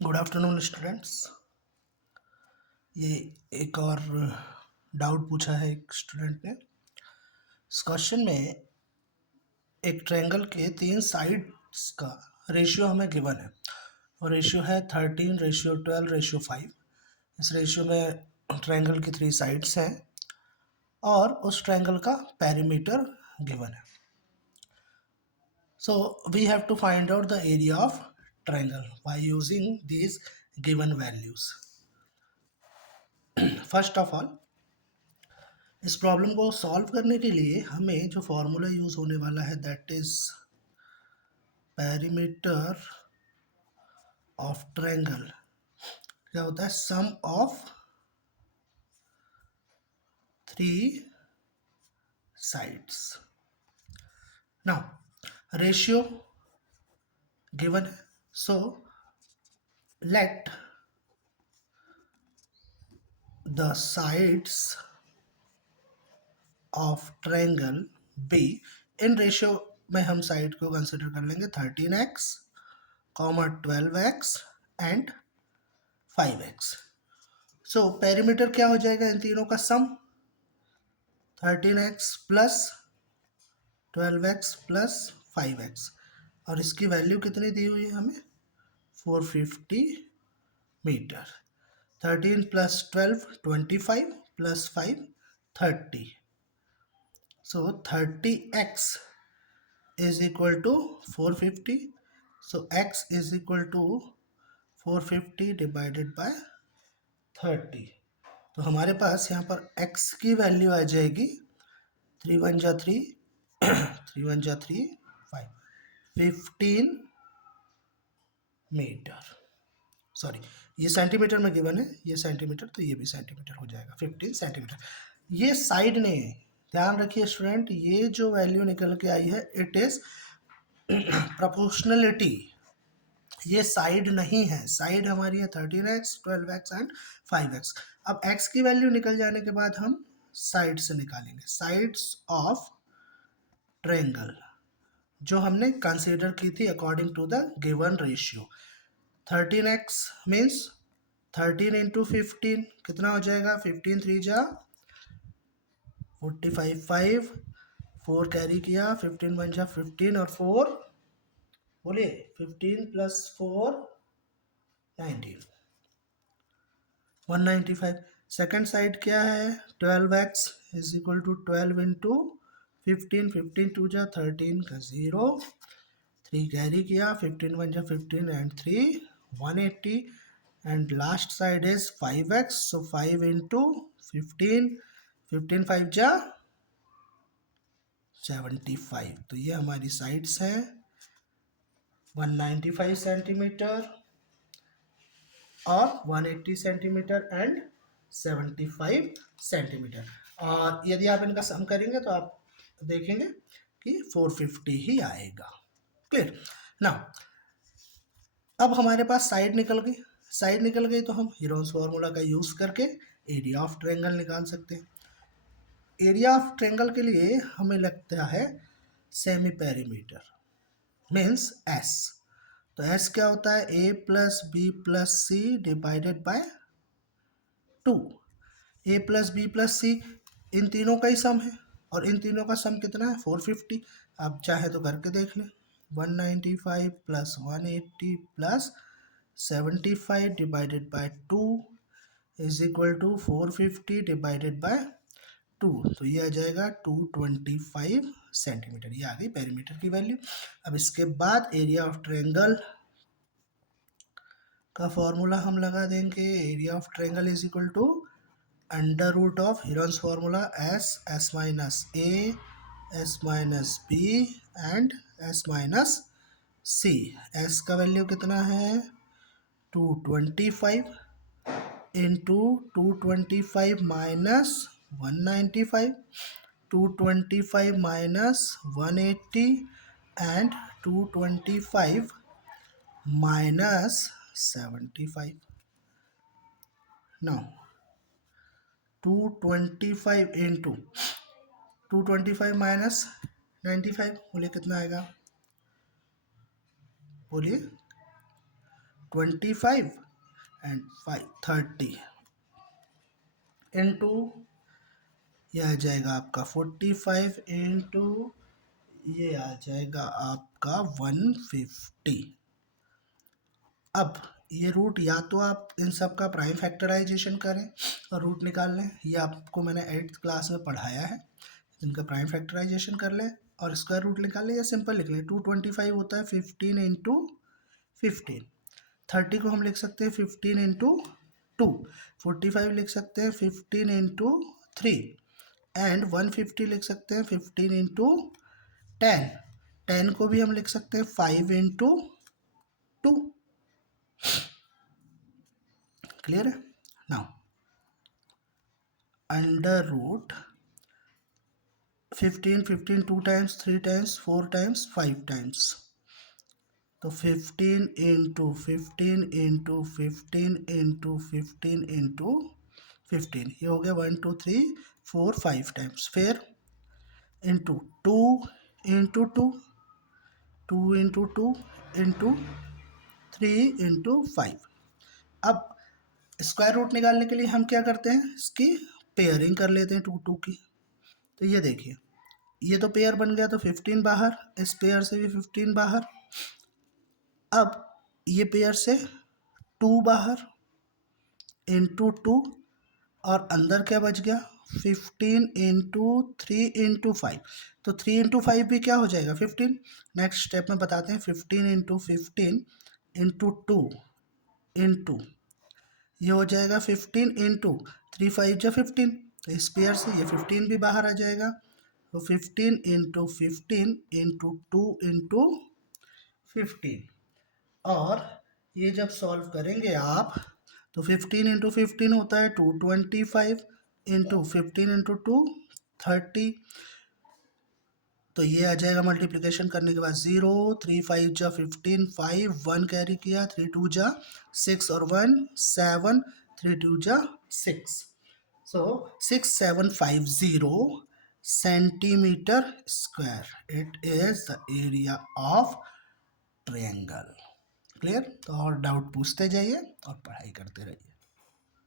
Good afternoon students. ये एक और डाउट पूछा है एक स्टूडेंट ने। इस क्वेश्चन में एक ट्रायंगल के 3 साइड्स का रेशियो हमें गिवन है और रेशियो है 13, रेशियो 12, रेशियो 5। इस रेशियो में ट्रायंगल की 3 साइड्स हैं और उस ट्रायंगल का पेरीमीटर गिवन है। So we have to find out the area of triangle by using these given values. First of all, इस प्रॉब्लम को सॉल्व करने के लिए हमें जो फॉर्मूला यूज होने वाला है that is perimeter of triangle. क्या होता है? Sum of 3 sides. Now ratio given है, so let the sides of triangle be. इन रेशियो में हम साइड को कंसिडर कर लेंगे 13x, 12x and 5x। So perimeter क्या हो जाएगा? इन तीनों का सम 13x plus 12x plus 5x, और इसकी वैल्यू कितनी दी हुई है हमें? 450 metre. 13 plus 12 25 plus 5 30। So 30x is equal to 450। So x is equal to 450 divided by 30। तो हमारे पास यहाँ पर x की वैल्यू आ जाएगी 3 1 जा 3 3 1 जा 3 5 15 मीटर। सॉरी, ये सेंटीमीटर में गिवन है, ये सेंटीमीटर, तो ये भी सेंटीमीटर हो जाएगा 15 सेंटीमीटर। ये साइड नहीं है, ध्यान रखिए स्टूडेंट, ये जो वैल्यू निकल के आई है इट इज प्रोपोर्शनलिटी, ये साइड नहीं है। साइड हमारी है 13x, 12x एंड 5x। अब x की वैल्यू निकल जाने के बाद हम साइड से निकालेंगे, साइड्स ऑफ ट्रायंगल जो हमने कंसीडर की थी according to the given ratio. 13x means 13 into 15 कितना हो जाएगा? 15 3 जा 45 5, 4 कैरी किया, 15 1 जा 15 और 4 बोलिए 15 प्लस 4 19 195। सेकेंड साइड क्या है? 12x is equal to 12 into 15, 15 2 जा 13 का 0, 3 कैरी किया, 15 1 जा 15 and 3 180 and last side is 5x, so 5 into 15, 15 5 जा 75। तो ये हमारी साइड्स हैं 195 सेंटीमीटर और 180 सेंटीमीटर एंड 75 सेंटीमीटर। और यदि आप इनका सम करेंगे तो आप देखेंगे कि 450 ही आएगा। क्लियर? नाउ अब हमारे पास साइड निकल गई। साइड निकल गई तो हम हीरोन्स फार्मूला का यूज करके एरिया ऑफ ट्रायंगल निकाल सकते हैं। एरिया ऑफ ट्रायंगल के लिए हमें लगता है सेमी पेरीमीटर मीन्स एस। तो एस क्या होता है? A plus B plus C divided by 2। A plus B plus C इन तीनों का ही सम है और इन तीनों का सम कितना है? 450। आप चाहे तो करके देख लें। 195 plus 180 plus 75 divided by 2 is equal to 450 divided by 2। तो ये आ जाएगा 225 सेंटीमीटर। ये आ गई पेरीमीटर की वैल्यू। अब इसके बाद एरिया ऑफ ट्रायंगल का फॉर्मूला हम लगा देंगे। Area of triangle is equal to under root of Heron's formula S minus A, S minus B and S minus C. S का वैल्यू कितना है? 225 into 225 minus 195, 225 minus 180 and 225 minus 75। Now 225 into 225 minus 95, बोलिए कितना आएगा? बोलिए 25 and 5 30 into यह आ जाएगा आपका 45 इंटू ये आ जाएगा आपका 150। अब ये रूट या तो आप इन सब का प्राइम फैक्टराइजेशन करें और रूट निकाल लें, ये आपको मैंने 8th क्लास में पढ़ाया है, इनका प्राइम फैक्टराइजेशन कर लें और स्क्वायर रूट निकाल लें या सिंपल लिख लें। 225 होता है 15 इंटू 15, 30 को हम लिख सकते हैं 15 इंटू 2, 45 लिख सकते हैं 15 इंटू 3 एंड 150 लिख सकते हैं 15 इंटू 10, 10 को भी हम लिख सकते हैं 5 इंटू 2। क्लियर है? Now under root 15 15 2 times 3 times 4 times 5 times, तो 15 इंटू 15 इंटू 15 इंटू 15 इंटू 15, ये हो गया 1 2 3 4 5 टाइम्स। फिर into 2 into 2, 2 into 2 into 3 into 5। अब स्क्वायर रूट निकालने के लिए हम क्या करते हैं, इसकी पेयरिंग कर लेते हैं 2 2 की। तो ये देखिए, ये तो पेयर बन गया तो 15 बाहर, इस पेयर से भी 15 बाहर। अब ये पेयर से 2 बाहर इंटू 2 और अंदर क्या बच गया 15 इंटू 3 इंटू 5, तो 3 इंटू 5 भी क्या हो जाएगा 15। नेक्स्ट स्टेप में बताते हैं 15 इंटू 15 इंटू 2 इंटू ये हो जाएगा 15 इंटू 3 5 जो 15, तो इस पेयर से ये 15 भी बाहर आ जाएगा, तो 15 इंटू 15 इंटू 2 इंटू 15। और ये जब सॉल्व करेंगे आप तो 15 इंटू 15 होता है 225 इंटू 15 इंटू 2 30, तो ये आ जाएगा मल्टीप्लिकेशन करने के बाद 0 3 5 जा 15 5 1 कैरी किया 3 2 जा 6 और 1 7 3 2 जा 6, सो 6750 centimetre square it is the area of triangle. Clear? तो और डाउट पूछते जाइए और पढ़ाई करते रहिए।